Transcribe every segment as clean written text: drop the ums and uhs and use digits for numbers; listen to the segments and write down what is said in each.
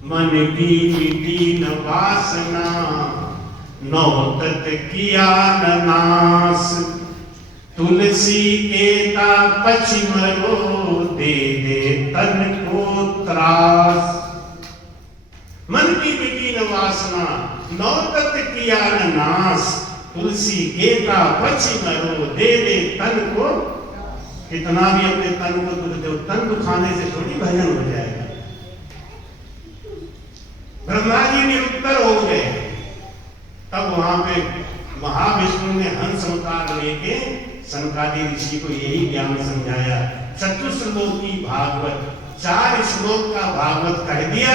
मन की मिटी न वासना, नौतत किया न नास। तुलसी एता पछिमरो, दे दे तन को त्रास। मन की मिटी न वासना, नौतत किया न नास। तुलसी एता पछिमरो, दे दे तन को। कितना भी अपने तन को दुख दो, तन दुखाने से थोड़ी भजन हो जाएगा। ब्रह्मा जी निरुत्तर हो गए, तब वहां पे महाविष्णु ने हंस अवतार लेके सनकादि ऋषि को यही ज्ञान समझाया। चतुश्लोकी भागवत, 4 श्लोक का भागवत कह दिया।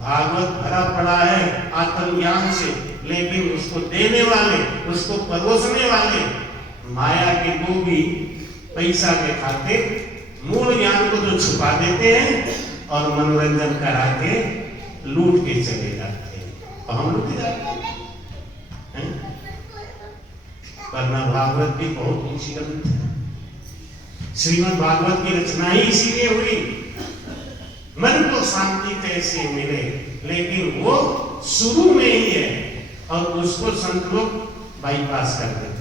भागवत भरा पड़ा है आत्मज्ञान से, लेकिन उसको देने वाले, उसको परोसने वाले माया के लोभी पैसा के खातिर मूल ज्ञान को तो छुपा देते हैं और मनोरंजन करा के लूट के चले जाते हैं, और हम लूट जाते हैं। वरना भागवत भी बहुत ऊंची ग्रंथ है। श्रीमद् भागवत की रचना ही इसीलिए हुई, मन को शांति कैसे मिले, लेकिन वो शुरू में ही है और उसको संत लोग बाईपास कर देते हैं।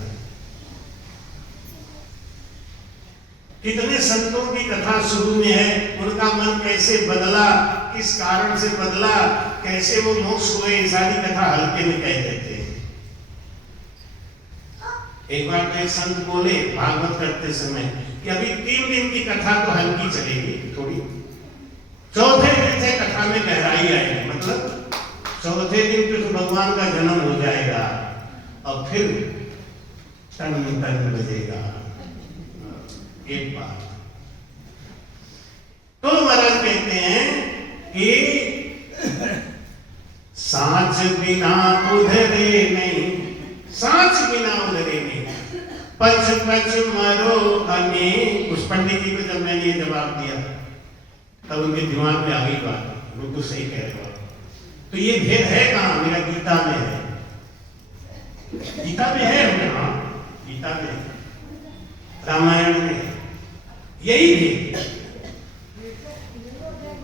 कितने संतों की कथा शुरू में है, उनका मन कैसे बदला, किस कारण से बदला, कैसे वो मोक्ष हुए, ये सारी कथा हल्के में कह देते हैं। एक बार तो एक संत बोले भागवत करते समय कि अभी 3 दिन की कथा तो हल्की चलेगी थोड़ी, चौथे दिन से कथा में गहराई आएगी। मतलब चौथे दिन कृष्ण भगवान का जन्म हो जाएगा और फिर टन टन बजेगा। एक बात तो महाराज कहते हैं कि सांच बिना उधरे नहीं, सांच बिना उधरे नहीं, पच पच मरो अनेक। उस पंडित जी को जब मैंने ये जवाब दिया तब उनके दिमाग में आ गई बात, बिल्कुल सही कह रहे हो। तो ये भेद है कहाँ? मेरा गीता में है, गीता में है, हाँ गीता में है, रामायण में है, यही भी।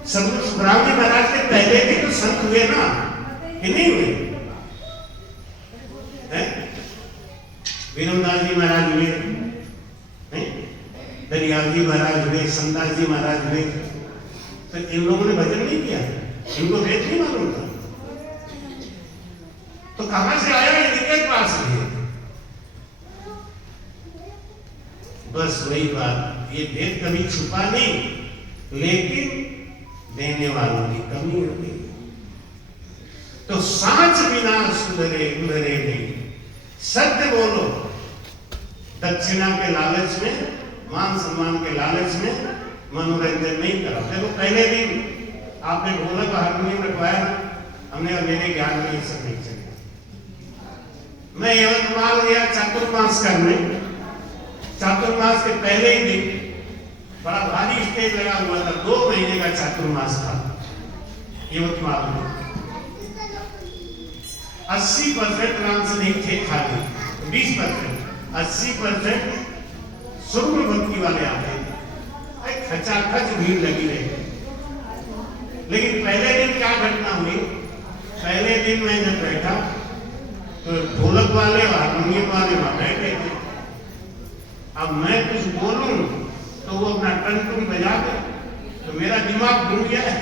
सुखराम जी महाराज के पहले भी तो संत हुए ना, कि नहीं हुए? विनोदास जी महाराज हुए, दरियाल जी महाराज हुए, संदास जी महाराज हुए। तो इन लोगों ने भजन नहीं किया, इनको वेद नहीं मालूम था, तो कहां से आया? इनके पास भी। बस वही बात, ये भेद कभी छुपा नहीं, लेकिन देने वालों की कमी होगी। तो सांच बिना सुधरे उधरे नहीं, सत्य बोलो। दक्षिणा के लालच में, मान सम्मान के लालच में मनोरंजन नहीं करो। देखो पहले दिन आपने ढोलक हारमोनियम रखवाया, हमने मेरे ज्ञान में ये सब नहीं चले। मैं यवतमाल गया चातुर्मास करने, चातुर्मास के पहले ही दिन बड़ा भारी स्टेज लगा हुआ था, 2 महीने का चातुर्मास था यवतमाल में। 80% राम से नहीं थे, खाली 20%, 80% शुरू भक्ति वाले आते थे। खचाखच भीड़ लगी रही। लेकिन पहले दिन क्या घटना हुई? पहले दिन मैं जब बैठा तो ढोलक वाले और हारमोनियम वाले वहां बैठे थे। अब मैं कुछ बोलूं तो वो अपना टन बजा दे, तो मेरा दिमाग घूम गया।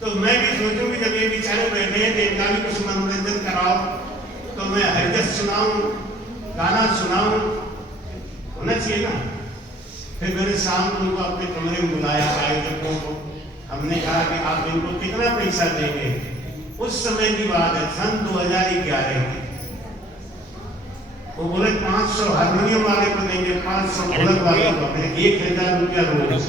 तो मैं भी सोचूं कि जब ये बेचारे बैठे हैं तो इनका भी कुछ मनोरंजन कराओ, तो मैं हरजस सुनाऊं, गाना सुनाऊं, होना चाहिए ना। फिर मैंने शाम को उनको अपने कमरे में बुलाया, आयोजकों को। हमने कहा कि आप इनको कितना पैसा देंगे? उस समय की बात है, सन 2011 की। वो बोले 500 हारमोनियम वाले को देंगे, 500 ढोलक वाले को। 1000 रुपया रोज,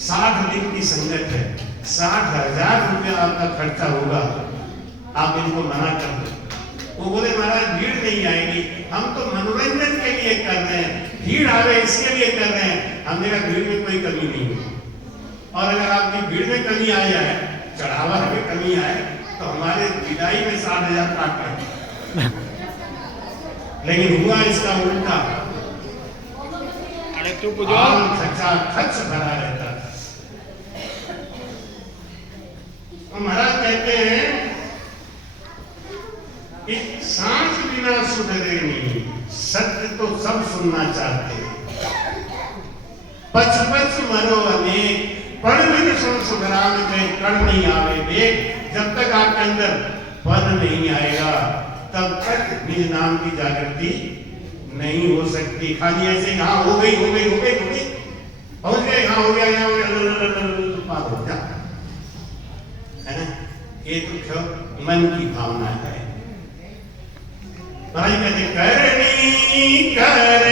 60 दिन की संगत है, 60,000 रुपया आपका खर्चा होगा, आप इनको मना कर दो। वो बोले महाराज भीड़ नहीं आएगी, हम तो मनोरंजन के लिए कर रहे हैं, भीड़ आवे इसके लिए कर रहे हैं। हमें भीड़ में कोई कमी नहीं है, और अगर आपकी भीड़ में कमी आ जाए, चढ़ावा में कमी आए, तो हमारे विदाई में 60,000 काट रहे। लेकिन हुआ इसका उल्टा, खर्चा खर्च भरा रहता। महाराज कहते हैं कि सांस बिना सुधरे नहीं, सत्य तो सब सुनना चाहते हैं। पच पच मरो अनेक, पण बिन सुन सुधरान के कण नहीं आवे देख। जब तक आपके अंदर पद नहीं आएगा तब तक निज नाम की जागृति नहीं हो सकती। खाली ऐसे यहाँ हो गई हो गई हो गई हो गई, पहुंच गए, यहाँ हो गया, यहाँ हो गया, पार हो जा, है ना। ये तो मन की भावना है। भाई कहते करनी कर